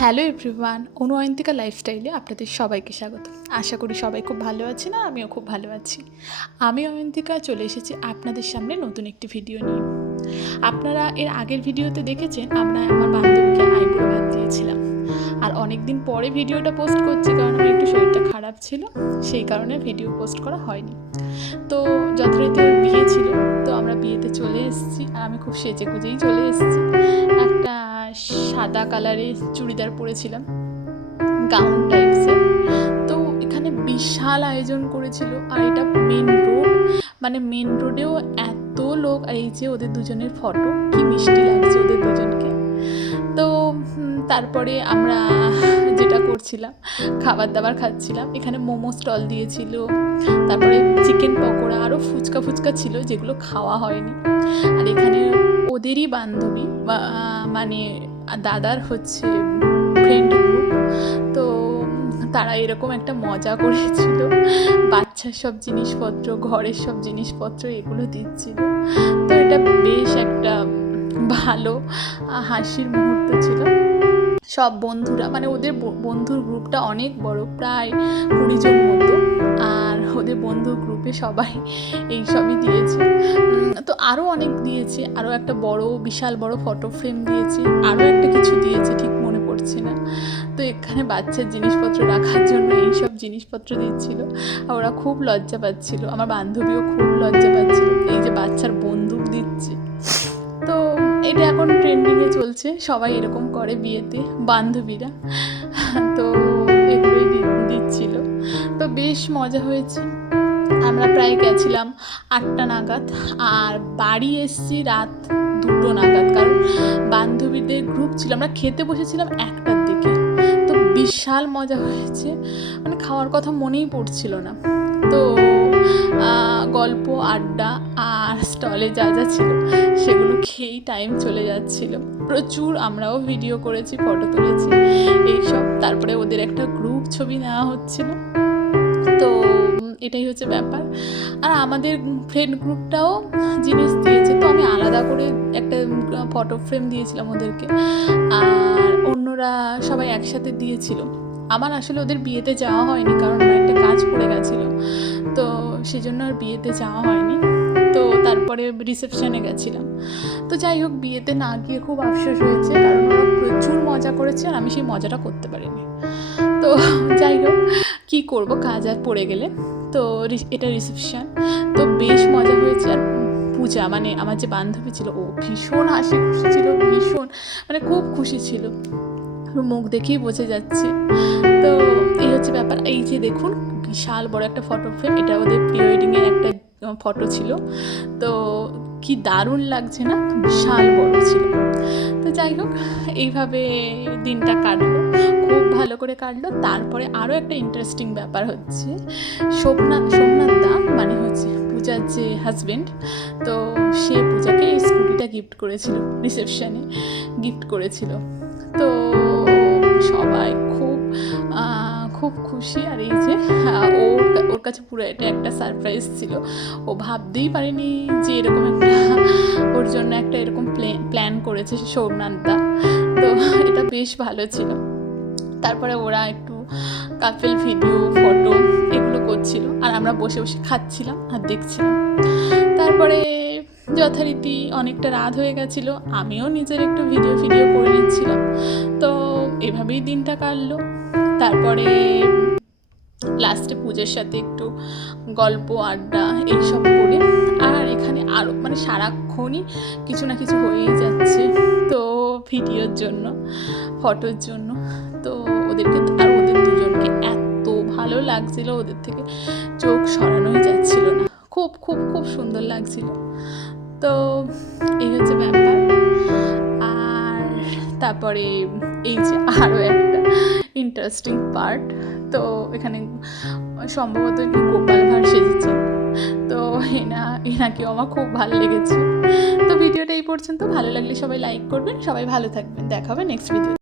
Hello everyone, অনুয়ন্তিকা লাইফস্টাইলে আপনাদের সবাইকে স্বাগত। আশা করি সবাই খুব ভালো আছি, না আমিও খুব ভালো আছি। আমি অয়ন্তিকা চলে এসেছি আপনাদের সামনে নতুন একটি ভিডিও নিয়ে। আপনারা এর আগের ভিডিওতে দেখেছেন আমরা আমার বান্ধবীকে আইবুড়ো ভাত দিয়েছিলাম। আর অনেক দিন পরে ভিডিওটা পোস্ট করছি, কারণ আমার একটু শরীরটা খারাপ ছিল, সেই কারণে ভিডিও পোস্ট করা হয়নি। তো যথারীতি ওর বিয়ে ছিল, তো আমরা বিয়েতে চলে এসেছি। আর আমি খুব সেজে গুজেই চলে এসেছি। একটা সাদা কালারের চুড়িদার পরেছিলাম, গাউন টাইপসের। তো এখানে বিশাল আয়োজন করেছিল। আর এটা মেন রোড, মানে মেন রোডেও এত লোক। আর এই যে ওদের দুজনের ফটো, কি মিষ্টি লাগছে ওদের দুজনকে। তো তারপরে আমরা যেটা করছিলাম, খাবার দাবার খাচ্ছিলাম। এখানে মোমো স্টল দিয়েছিল, তারপরে চিকেন পকোড়া, আরও ফুচকা ফুচকা ছিল যেগুলো খাওয়া হয়নি। আর এখানে ওদেরই বান্ধবী, মানে দাদার হচ্ছে ফ্রেন্ড গ্রুপ, তো তারা এরকম একটা মজা করেছিল। বাচ্চার সব জিনিসপত্র, ঘরের সব জিনিসপত্র এগুলো দিচ্ছিল। তো এটা বেশ একটা ভালো হাসির মুহূর্ত ছিল। সব বন্ধুরা, মানে ওদের বন্ধুর গ্রুপটা অনেক বড়, প্রায় 20 জন মতো। আর ওদের বন্ধুর গ্রুপে সবাই এই সবই দিয়েছে। তো আরও অনেক দিয়েছে, আরও একটা বিশাল বড় ফটো ফ্রেম দিয়েছে, আরও একটা কিছু দিয়েছে, ঠিক মনে পড়ছে না। তো এখানে বাচ্চার জিনিসপত্র রাখার জন্য এইসব জিনিসপত্র দিচ্ছিল। আর ওরা খুব লজ্জা পাচ্ছিল, আমার বান্ধবীও খুব লজ্জা পাচ্ছিল, এই যে বাচ্চার বন্দুক দিচ্ছে। তো এটা এখন ট্রেন্ডিংয়ে চলছে, সবাই এরকম করে বিয়েতে বান্ধবীরা। তো এগুলোই দিচ্ছিল। তো বেশ মজা হয়েছে। আমরা প্রায় গেছিলাম 8টা নাগাদ, আর বাড়ি এসেছি রাত 2টো নাগাদ, কারণ বান্ধবীদের গ্রুপ ছিল। আমরা খেতে বসেছিলাম 1টার দিকে। তো বিশাল মজা হয়েছে, মানে খাওয়ার কথা মনেই পড়ছিল না। তো গল্প আড্ডা আর স্টলে যা যা ছিল সেগুলো খেয়েই টাইম চলে যাচ্ছিল। প্রচুর আমরাও ভিডিও করেছি, ফটো তুলেছি এইসব। তারপরে ওদের একটা গ্রুপ ছবি নেওয়া হচ্ছিল। তো এটাই হচ্ছে ব্যাপার। আর আমাদের ফ্রেন্ড গ্রুপটাও জিনিস দিয়েছে, তো আমি আলাদা করে একটা ফটো ফ্রেম দিয়েছিলাম ওদেরকে। আর অন্যরা সবাই একসাথে দিয়েছিল। আমার আসলে ওদের বিয়েতে যাওয়া হয়নি, কারণ আমার একটা কাজ পড়ে গেছিলো, তো সেজন্য আর বিয়েতে যাওয়া হয়নি। তো তারপরে রিসেপশনে গেছিলাম। তো যাই হোক, বিয়েতে না গিয়ে খুব আফসোস হয়েছে, কারণ ওরা প্রচুর মজা করেছে আর আমি সেই মজাটা করতে পারিনি। তো যাই হোক, কী করব, কাজ আর পড়ে গেলে। তো এটা রিসেপশন, তো বেশ মজা হয়েছে। আর পূজা, মানে আমার যে বান্ধবী ছিল, ও ভীষণ হাসি খুশি ছিল, ভীষণ, মানে খুব খুশি ছিল, মুখ দেখেই বোঝা যাচ্ছে। তো এই হচ্ছে ব্যাপার। এই যে দেখুন, বিশাল বড় একটা ফটো ফ্রেম, এটা ওদের প্রি ওয়েডিংয়ের একটা ফটো ছিল। তো কি দারুণ লাগছে না, বিশাল বড় ছিল। তো যাই হোক, এইভাবে দিনটা কাটলো, খুব ভালো করে কাটলো। তারপরে আরও একটা ইন্টারেস্টিং ব্যাপার হচ্ছে, সোমনাথ দা, মানে হচ্ছে পূজার যে হাজব্যান্ড, তো সে পূজাকে এই স্কুটিটা গিফট করেছিল, রিসেপশনে গিফট করেছিল। তো সবাই খুব খুশি। আর এই যে ওর কাছে পুরো এটা একটা সারপ্রাইজ ছিল। ও ভাবতেই পারেনি যে এরকম একটা ওর জন্য একটা এরকম প্ল্যান করেছে সোমনাথদা। তো এটা বেশ ভালো ছিল। তারপরে ওরা একটু কাপল ভিডিও, ফটো এগুলো করছিল, আর আমরা বসে বসে খাচ্ছিলাম আর দেখছিলাম। তারপরে যথারীতি অনেকটা রাত হয়ে গেছিলো, আমিও নিজের একটু ভিডিও করে নিচ্ছিলাম। তো এভাবেই দিনটা কাটলো। তারপরে লাস্টে পূজার সাথে একটু গল্প আড্ডা এইসব করে, আর এখানে আরও মানে সারাক্ষণই কিছু না কিছু হয়েই যাচ্ছে, তো ভিডিওর জন্য, ফটোর জন্য। তো ওদেরকে আর ওদের দুজনকে এত ভালো লাগছিল, ওদের থেকে চোখ সরানোই যাচ্ছিল না, খুব খুব খুব সুন্দর লাগছিল। তো এই হচ্ছে ব্যাপার। আর তারপরে এই যে আরও একটা ইন্টারেস্টিং পার্ট, তো এখানে সম্ভবত গোপাল ভাঁড় সেজেছে। তো এনাকেও আমার খুব ভালো লেগেছে। তো ভিডিওটা এই পর্যন্ত। ভালো লাগলে সবাই লাইক করবেন, সবাই ভালো থাকবেন, দেখা হবে নেক্সট ভিডিও।